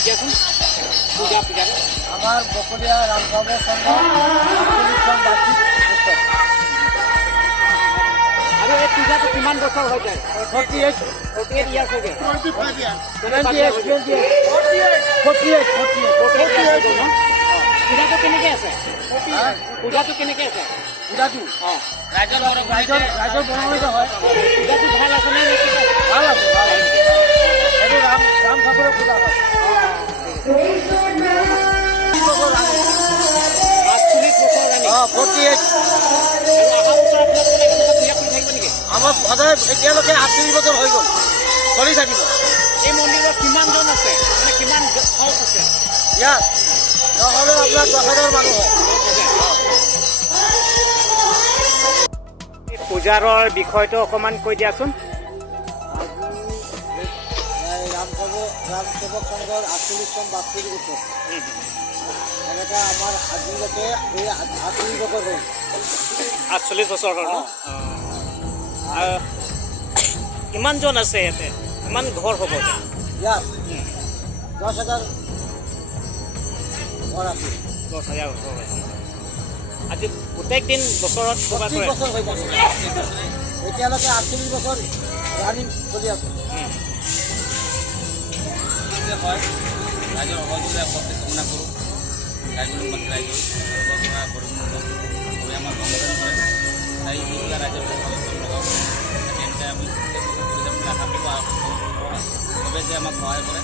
কৈ দিয়াচোন পূজাটো আমাৰ বকলীয়া ৰামঘৰ সংঘ 48খন বাৰ্ষিক উৎসৱ। আৰু এই পূজাটো কিমান বছৰ হৈ যায়? 48 ইয়াৰ্ছ হৈ যায়। 48 পূজাটো কেনেকৈ আছে? পূজাটো কেনেকৈ আছে? পূজাটো অঁ ৰাইজৰ বনমিত হয়। পূজাটো ভাল আছে নে? ভাল আছে, ভাল আছে। এইটো ৰাম ঠাকুৰৰ পূজা হয়। 48 বছৰ ৰাণী। 48 আৰু অহা বছৰ আপোনালোকে এনেকুৱা পূজা কৰি থাকিব নেকি? আমাৰ সদায় এতিয়ালৈকে 48 বছৰ হৈ গ'ল, চলি থাকিব। এই মন্দিৰত কিমানজন আছে, মানে কিমান হাউচ আছে? ইয়াত নহ'লে আপোনাৰ 10,000 মানুহ হয়। পূজাৰৰ বিষয়টো অকণমান কৈ দিয়াচোন। ৰামসেৱক সংঘৰ 48খন বাৰ্ষিক উৎসৱ। এনেকৈ আমাৰ আজিলৈকে এই 48 বছৰ হ'ল। 48 বছৰ হ'ল ন? কিমানজন আছে ইয়াতে? কিমান ঘৰ হ'ব ইয়াত 10,000 ঘৰ আছে। 10,000 ঘৰ আছে। আজি প্ৰত্যেক দিন বছৰত ক'ৰবাত 25 বছৰ হৈ থাকে। এতিয়ালৈকে 48 বছৰ ৰানিং চলি আছে। হয় ৰাইজৰ সহযোগিতা কামনা কৰোঁ। ৰাইজৰ ৰাইজৰ আমাৰ সংগঠন কৰে তাই এইবিলাক ৰাইজৰ লগাওঁ তেনেকৈ আমি কৰি যাম বুলি আশা কৰোঁ। চবে যে আমাক সহায় কৰে